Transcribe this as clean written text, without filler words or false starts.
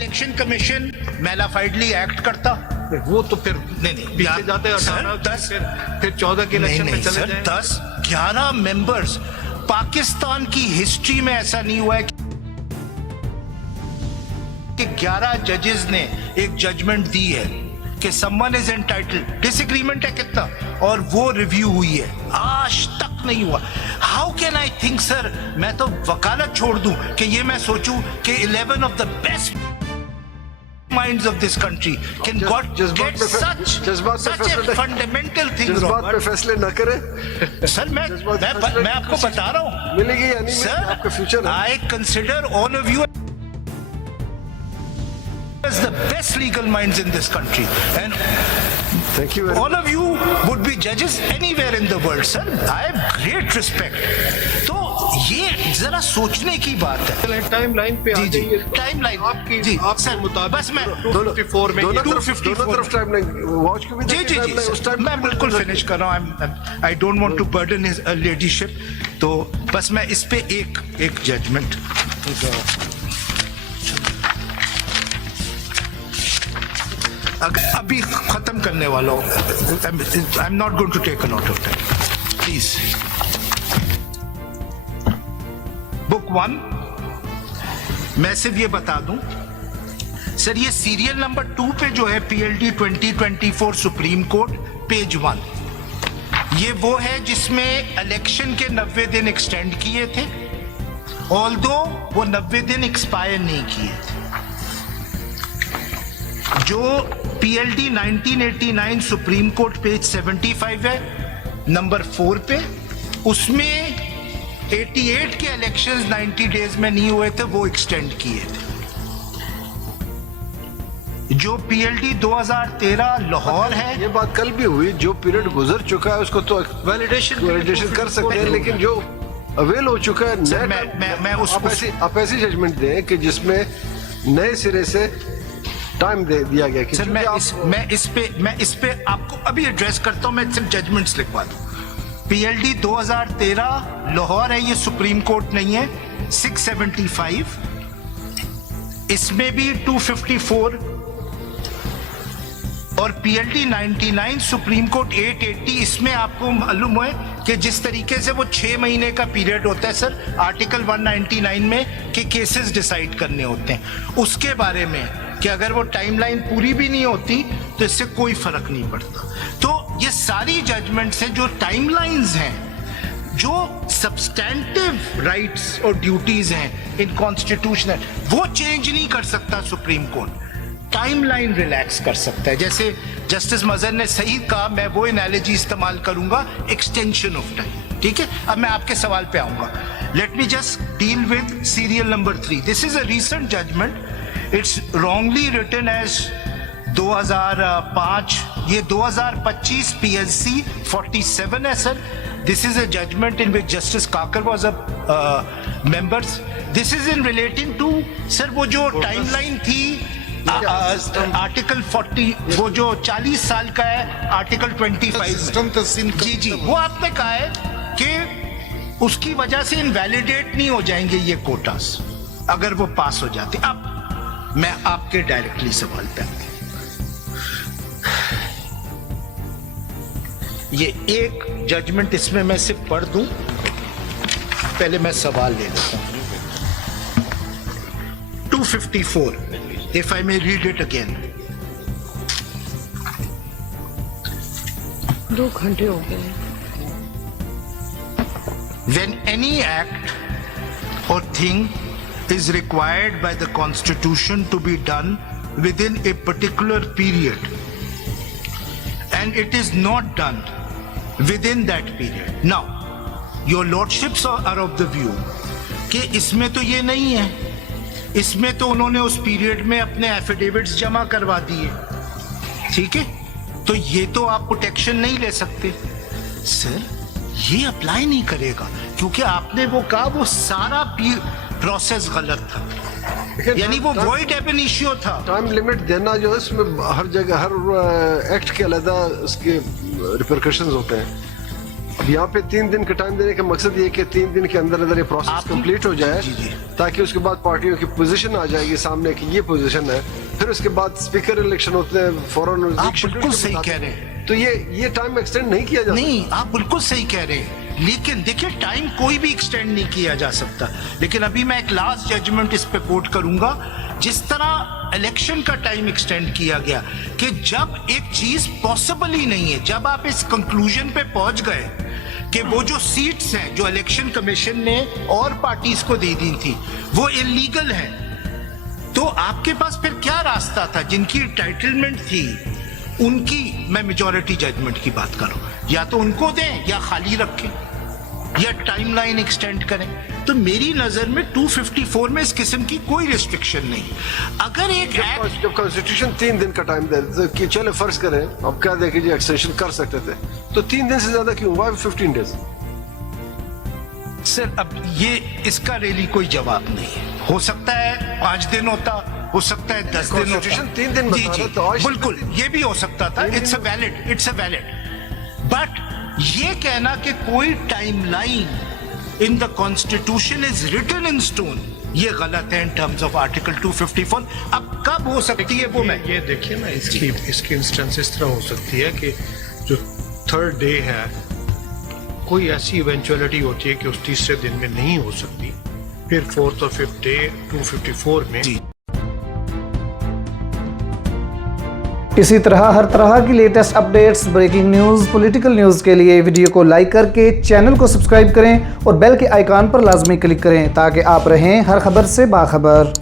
Election commission मैलाफाइडली act करता? वो तो फिर नहीं पीछे जाते हैं 18 10 फिर 14 के इलेक्शन में चले जाएंगे। 10-11 मेंबर्स। पाकिस्तान की हिस्ट्री में ऐसा नहीं हुआ है कि 11 जजेस ने एक जजमेंट दी है कि समवन इज एंटाइटल्ड। डिसएग्रीमेंट है कितना, और वो रिव्यू हुई है, आज तक नहीं हुआ। How can I think sir, मैं तो वकालत छोड़ दूं कि ये मैं सोचूं कि 11 of the best minds of this country can get such a fundamental thing wrong. जज्बात पे फैसले न करें सर। मैं आपको बता रहा हूँ, मिलेगी या नहीं मिलेगी आपका फ्यूचर है। I consider all of you as the best legal minds in this country, and Thank you very all of you would be judges anywhere in the world, sir. I have great respect. तो ये जरा सोचने की बात है। Time line पे जी जी, time line आपकी जी आपके मुताबिक बस मैं 254 में दोनों तरफ टाइम लाइन वॉच को भी जी जी जी उस टाइम मैं बिल्कुल फिनिश कर रहा हूँ। I don't want to burden his ladyship. तो बस मैं इस पे एक जजमेंट अभी खत्म करने वाला हूँ। I am not going to take a lot of time, please. Book 1 मैं सिर्फ ये बता दूं सर, ये सीरियल नंबर 2 पे जो है PLD 2024 सुप्रीम कोर्ट पेज 1, ये वो है जिसमें इलेक्शन के 90 दिन एक्सटेंड किए थे, ऑल्दो वो 90 दिन एक्सपायर नहीं किए थे। जो PLD 1989 सुप्रीम कोर्ट पेज 75 है नंबर 4 पे, उसमें 88 के इलेक्शंस 90 डेज में नहीं हुए थे, वो एक्सटेंड किए थे। जो PLD 2013 लाहौर है, ये बात कल भी हुई, जो पीरियड गुजर चुका है उसको तो वैलिडेशन कर सकते हैं, लेकिन जो अवेल हो चुका है सर, मैं आप ऐसी जजमेंट दें कि जिसमें नए सिरे से टाइम दे दिया गया कि सर मैं इस पे आपको अभी एड्रेस करता हूं। मैं सिर्फ जजमेंट्स लिखवा दूं। PLD 2013 लाहौर है, ये सुप्रीम कोर्ट नहीं है, 675, इसमें भी 254, और PLD 99 सुप्रीम कोर्ट 880, इसमें आपको मालूम है कि जिस तरीके से वो 6 महीने का पीरियड होता है सर आर्टिकल 199 में कि केसेस डिसाइड करने होते हैं, उसके बारे में कि अगर वो टाइमलाइन पूरी भी नहीं होती तो इससे कोई फर्क नहीं पड़ता। तो ये सारी जजमेंट्स हैं जो टाइमलाइंस हैं, जो सब्सटैंटिव राइट्स और ड्यूटीज हैं इन कॉन्स्टिट्यूशनल, वो चेंज नहीं कर सकता सुप्रीम कोर्ट, टाइमलाइन रिलैक्स कर सकता है। जैसे जस्टिस मजहर ने सही कहा, मैं वो एनालॉजी इस्तेमाल करूंगा, एक्सटेंशन ऑफ टाइम। ठीक है, अब मैं आपके सवाल पे आऊंगा। Let me just deal with serial number 3। This is a recent judgment, it's wrongly written as 2005, ये 2025 PLC 47 है sir. This is a judgment in which justice Kakar was a members. This is in relating to sir वो जो timeline थी article 40, वो जो 40 साल का है आर्टिकल 25 जी जी, वो आपने कहा है कि उसकी वजह से इनवैलिडेट नहीं हो जाएंगे ये कोटास अगर वो पास हो जाते। अब मैं आपके डायरेक्टली सवाल पे आता हूं। ये एक जजमेंट इसमें मैं सिर्फ पढ़ दूं, पहले मैं सवाल ले लेता हूं। 254, if I may read it again. 2 घंटे हो गए। When any act or thing is required by the Constitution to be done within a particular period and it is not done within that period. Now, your lordships are of the view कि इसमें तो ये नहीं है, इसमें तो उन्होंने उस पीरियड में अपने एफिडेविट्स जमा करवा दिए, ठीक है, तो ये तो आप प्रोटेक्शन नहीं ले सकते। सर ये अप्लाई नहीं करेगा क्योंकि आपने वो कहा वो सारा प्रोसेस गलत था, यानी वो वॉइड एब इनिशियो था। टाइम लिमिट देना जो है इसमें हर जगह हर एक्ट के अलग उसके रिपरकशंस होते हैं। अब यहाँ पे 3 दिन का टाइम देने का मकसद ये है कि 3 दिन के अंदर अंदर ये प्रोसेस कंप्लीट हो जाए, ताकि उसके बाद पार्टियों की पोजीशन आ जाएगी सामने कि ये पोजीशन है, फिर उसके बाद स्पीकर इलेक्शन होते हैं फौरन। आप बिल्कुल सही कह रहे हैं, तो ये टाइम एक्सटेंड नहीं किया जा नहीं, आप बिल्कुल सही कह रहे हैं, लेकिन देखिए टाइम कोई भी एक्सटेंड नहीं किया जा सकता। लेकिन अभी मैं एक लास्ट जजमेंट इस पे कोट करूंगा, जिस तरह इलेक्शन का टाइम एक्सटेंड किया गया कि जब एक चीज पॉसिबल ही नहीं है, जब आप इस कंक्लूजन पे पहुंच गए कि वो जो सीट्स हैं जो इलेक्शन कमीशन ने और पार्टीज को दे दी थी वो इलीगल है, तो आपके पास फिर क्या रास्ता था? जिनकी टाइटलमेंट थी उनकी, मैं मेजॉरिटी जजमेंट की बात करूं, या तो उनको दें या खाली रखें या टाइमलाइन एक्सटेंड करें। तो मेरी नजर में 254 में इस किस्म की कोई रिस्ट्रिक्शन नहीं। अगर एक एक्ट, जब कॉन्स्टिट्यूशन 3 दिन का टाइम दे तो कि चले फर्ज करें अब क्या देखें जी एक्सटेंशन कर सकते थे, तो 3 दिन से ज्यादा क्यों? Y 15 days? सर अब ये इसका रियली कोई जवाब नहीं है। हो सकता है 5 दिन होता, हो सकता है 10 दिन होता। 3 दिन जी जी तो बिल्कुल, ये भी हो सकता था। इट्स अ वैलिड, बट ये कहना कि कोई timeline in the constitution is written in stone, ये गलत है इन टर्म्स ऑफ आर्टिकल 254। अब कब हो सकती है वो, मैं ये देखिए ना, इसकी इंस्टेंस इस तरह हो सकती है कि जो 3rd डे है, कोई ऐसी इवेंचुअलिटी होती है कि उस तीसरे दिन में नहीं हो सकती, फिर 4th और 5th डे 254 में। इसी तरह हर तरह की latest updates, breaking news, political news के लिए वीडियो को लाइक करके चैनल को सब्सक्राइब करें और बेल के आइकॉन पर लाजमी क्लिक करें ताकि आप रहें हर खबर से बाखबर।